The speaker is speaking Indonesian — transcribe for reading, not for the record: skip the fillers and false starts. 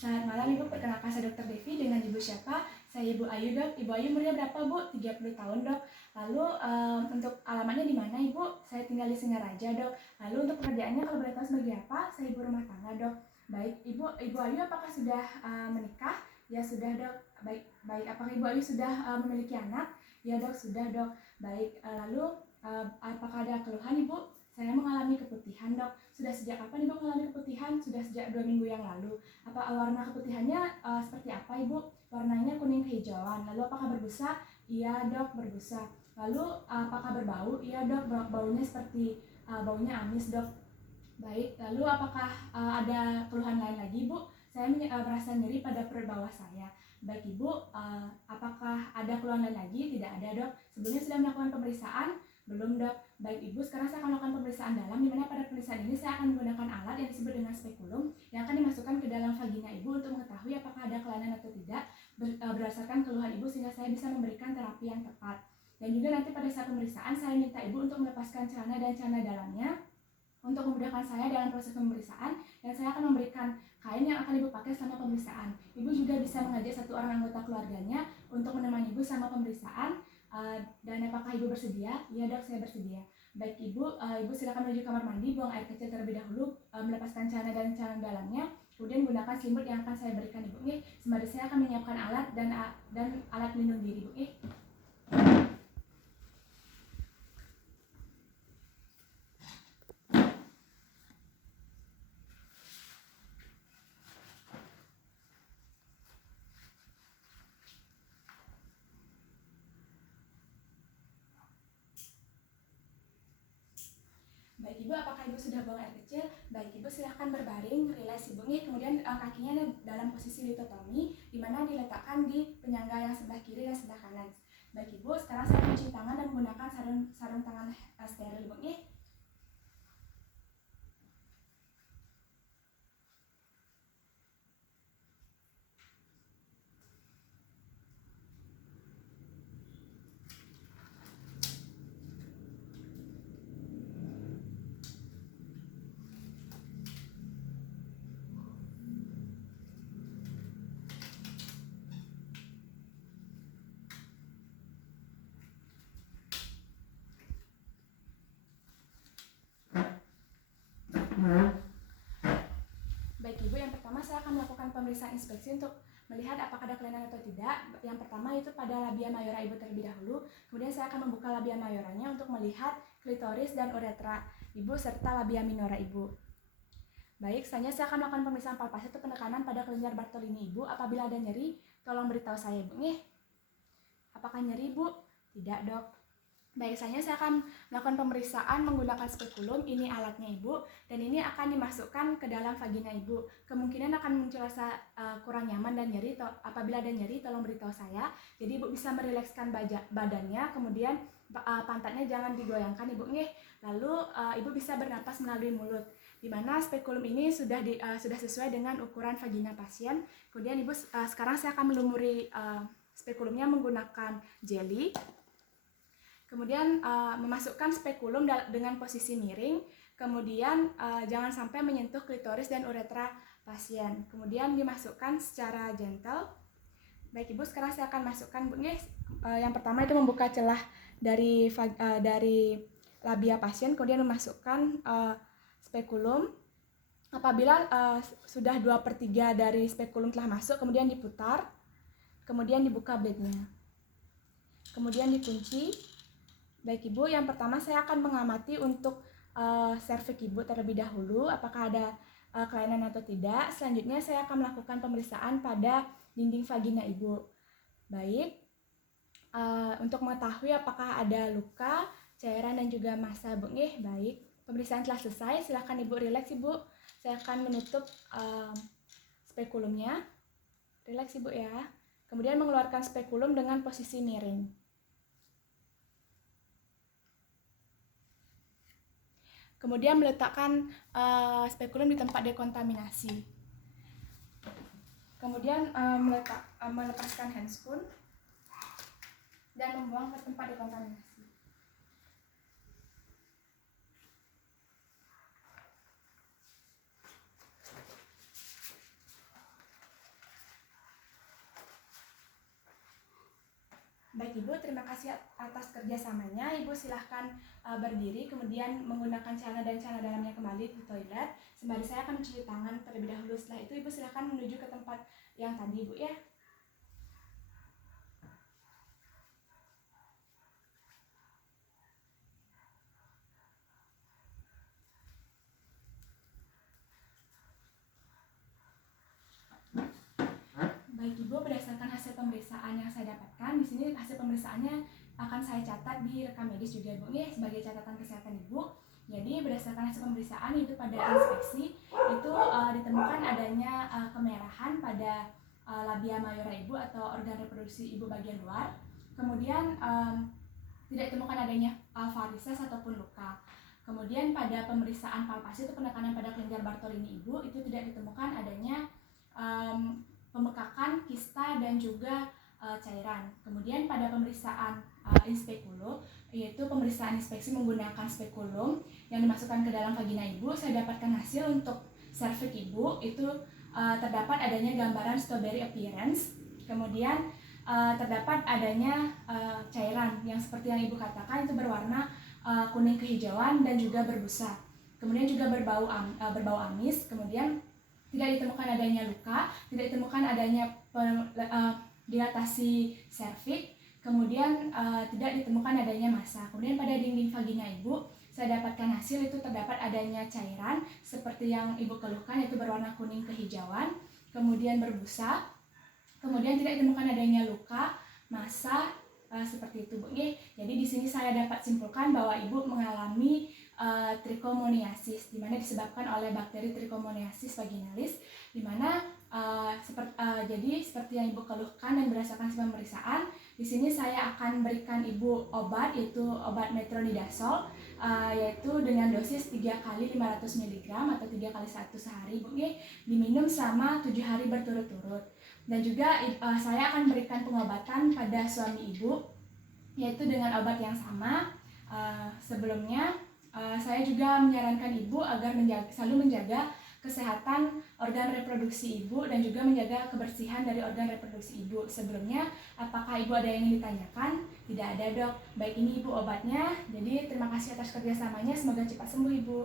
Selamat malam Ibu, perkenalkan saya Dr. Devi dengan Ibu siapa? Saya Ibu Ayu dok. Ibu Ayu umurnya berapa Bu? 30 tahun dok. Lalu untuk alamatnya di mana Ibu? Saya tinggal di Singaraja dok. Lalu untuk pekerjaannya kalau boleh tahu sebagai apa? Saya ibu rumah tangga dok. Baik Ibu Ayu apakah sudah menikah? Ya sudah dok. Baik apakah Ibu Ayu sudah memiliki anak? Ya dok sudah dok. Baik lalu apakah ada keluhan Ibu? Saya mengalami keputihan dok. Sudah sejak kapan Ibu mengalami keputihan? Sudah sejak 2 minggu yang lalu. Apa warna keputihannya seperti apa Ibu? Warnanya kuning kehijauan. Lalu apakah berbusa? Iya dok berbusa. Lalu apakah berbau? Iya dok, baunya seperti baunya amis dok. Baik, lalu apakah ada keluhan lain lagi Bu? Saya merasa nyeri pada perut bawah saya. Baik Ibu, apakah ada keluhan lain lagi? Tidak ada dok. Sebelumnya sudah melakukan pemeriksaan? Belum dok. Baik Ibu, sekarang saya akan melakukan pemeriksaan dalam, di mana pada pemeriksaan ini saya akan menggunakan alat yang disebut dengan spekulum yang akan dimasukkan ke dalam vagina Ibu untuk mengetahui apakah ada kelainan atau tidak berdasarkan keluhan Ibu, sehingga saya bisa memberikan terapi yang tepat. Dan juga nanti pada saat pemeriksaan saya minta Ibu untuk melepaskan celana dan celana dalamnya untuk memudahkan saya dalam proses pemeriksaan, dan saya akan memberikan kain yang akan Ibu pakai selama pemeriksaan. Ibu juga bisa mengajak satu orang anggota keluarganya untuk menemani Ibu selama pemeriksaan. Dan apakah Ibu bersedia? Iya dok, saya bersedia. Baik Ibu, Ibu silakan menuju kamar mandi, buang air kecil terlebih dahulu, melepaskan celana dan celana dalamnya, kemudian gunakan selimut yang akan saya berikan Ibu. Sembari saya akan menyiapkan alat dan alat pelindung diri Ibu. Baik Ibu, apakah Ibu sudah buang air kecil? Baik Ibu, silahkan berbaring, rileks Ibu. Kemudian kakinya dalam posisi litotomi, di mana diletakkan di penyangga yang sebelah kiri dan sebelah kanan. Baik Ibu, sekarang saya cuci tangan dan menggunakan sarung tangan steril Ibu. Baik Ibu, yang pertama saya akan melakukan pemeriksaan inspeksi untuk melihat apakah ada kelainan atau tidak. Yang pertama itu pada labia mayora Ibu terlebih dahulu. Kemudian saya akan membuka labia mayoranya untuk melihat klitoris dan uretra Ibu serta labia minora Ibu. Baik, selanjutnya saya akan melakukan pemeriksaan palpasi atau penekanan pada kelenjar Bartolini Ibu. Apabila ada nyeri, tolong beritahu saya Ibu. Apakah nyeri Ibu? Tidak dok. Baik, selanjutnya saya akan melakukan pemeriksaan menggunakan spekulum. Ini alatnya Ibu, dan ini akan dimasukkan ke dalam vagina Ibu. Kemungkinan akan muncul rasa kurang nyaman dan nyeri. Apabila ada nyeri, tolong beritahu saya. Jadi Ibu bisa merilekskan badannya, kemudian pantatnya jangan digoyangkan Ibu. Lalu Ibu bisa bernapas melalui mulut, di mana spekulum ini sudah sesuai dengan ukuran vagina pasien. Kemudian Ibu sekarang saya akan melumuri spekulumnya menggunakan jeli. Kemudian memasukkan spekulum dengan posisi miring, kemudian jangan sampai menyentuh klitoris dan uretra pasien. Kemudian dimasukkan secara gentle. Baik Ibu, sekarang saya akan masukkan Bu. Yang pertama itu membuka celah dari labia pasien, kemudian memasukkan spekulum. Apabila sudah 2/3 dari spekulum telah masuk, kemudian diputar, kemudian dibuka bednya, kemudian dikunci. Baik Ibu, yang pertama saya akan mengamati untuk serviks Ibu terlebih dahulu, apakah ada kelainan atau tidak. Selanjutnya saya akan melakukan pemeriksaan pada dinding vagina Ibu. Baik, untuk mengetahui apakah ada luka, cairan dan juga massa Bu. Baik, pemeriksaan telah selesai, silahkan Ibu rileks Ibu. Saya akan menutup spekulumnya. Rileks Ibu ya. Kemudian mengeluarkan spekulum dengan posisi miring. Kemudian meletakkan spekulum di tempat dekontaminasi. Kemudian melepaskan handscoon dan membuang ke tempat dekontaminasi. Baik Ibu, terima kasih atas kerjasamanya. Ibu silahkan berdiri, kemudian menggunakan celana dan celana dalamnya kembali di toilet. Sembari saya akan mencuci tangan terlebih dahulu. Setelah itu Ibu silahkan menuju ke tempat yang tadi Ibu ya. Baik Ibu, berdasarkan hasil pemeriksaan yang saya dapatkan, di sini hasil pemeriksaannya akan saya catat di rekam medis juga Ibu ya, sebagai catatan kesehatan Ibu. Jadi berdasarkan hasil pemeriksaan itu pada inspeksi itu ditemukan adanya kemerahan pada labia mayora Ibu atau organ reproduksi Ibu bagian luar. Kemudian tidak ditemukan adanya varises ataupun luka. Kemudian pada pemeriksaan palpasi itu penekanan pada kelenjar Bartolini Ibu itu tidak ditemukan adanya pemekakan, kista, dan juga cairan. Kemudian pada pemeriksaan inspekulum, yaitu pemeriksaan inspeksi menggunakan spekulum yang dimasukkan ke dalam vagina Ibu, saya dapatkan hasil untuk serviks Ibu itu terdapat adanya gambaran strawberry appearance. Kemudian terdapat adanya cairan yang seperti yang Ibu katakan itu berwarna kuning kehijauan dan juga berbusa. Kemudian juga berbau amis. Kemudian tidak ditemukan adanya luka, tidak ditemukan adanya dilatasi serviks, kemudian tidak ditemukan adanya massa. Kemudian pada dinding vagina Ibu, saya dapatkan hasil itu terdapat adanya cairan seperti yang Ibu keluhkan, yaitu berwarna kuning kehijauan, kemudian berbusa, kemudian tidak ditemukan adanya luka, massa, seperti itu Bu. Jadi di sini saya dapat simpulkan bahwa Ibu mengalami trichomoniasis, di mana disebabkan oleh bakteri Trichomoniasis vaginalis, di mana jadi seperti yang Ibu keluhkan dan berdasarkan hasil pemeriksaan, di sini saya akan berikan Ibu obat, yaitu obat metronidazole, yaitu dengan dosis 3 kali 500 mg atau 3 kali 1 sehari Bu, diminum selama 7 hari berturut-turut. Dan juga saya akan berikan pengobatan pada suami Ibu, yaitu dengan obat yang sama. Sebelumnya saya juga menyarankan Ibu agar selalu menjaga kesehatan organ reproduksi Ibu dan juga menjaga kebersihan dari organ reproduksi Ibu. Sebelumnya, apakah Ibu ada yang ingin ditanyakan? Tidak ada Dok. Baik, ini Ibu obatnya. Jadi terima kasih atas kerjasamanya. Semoga cepat sembuh Ibu.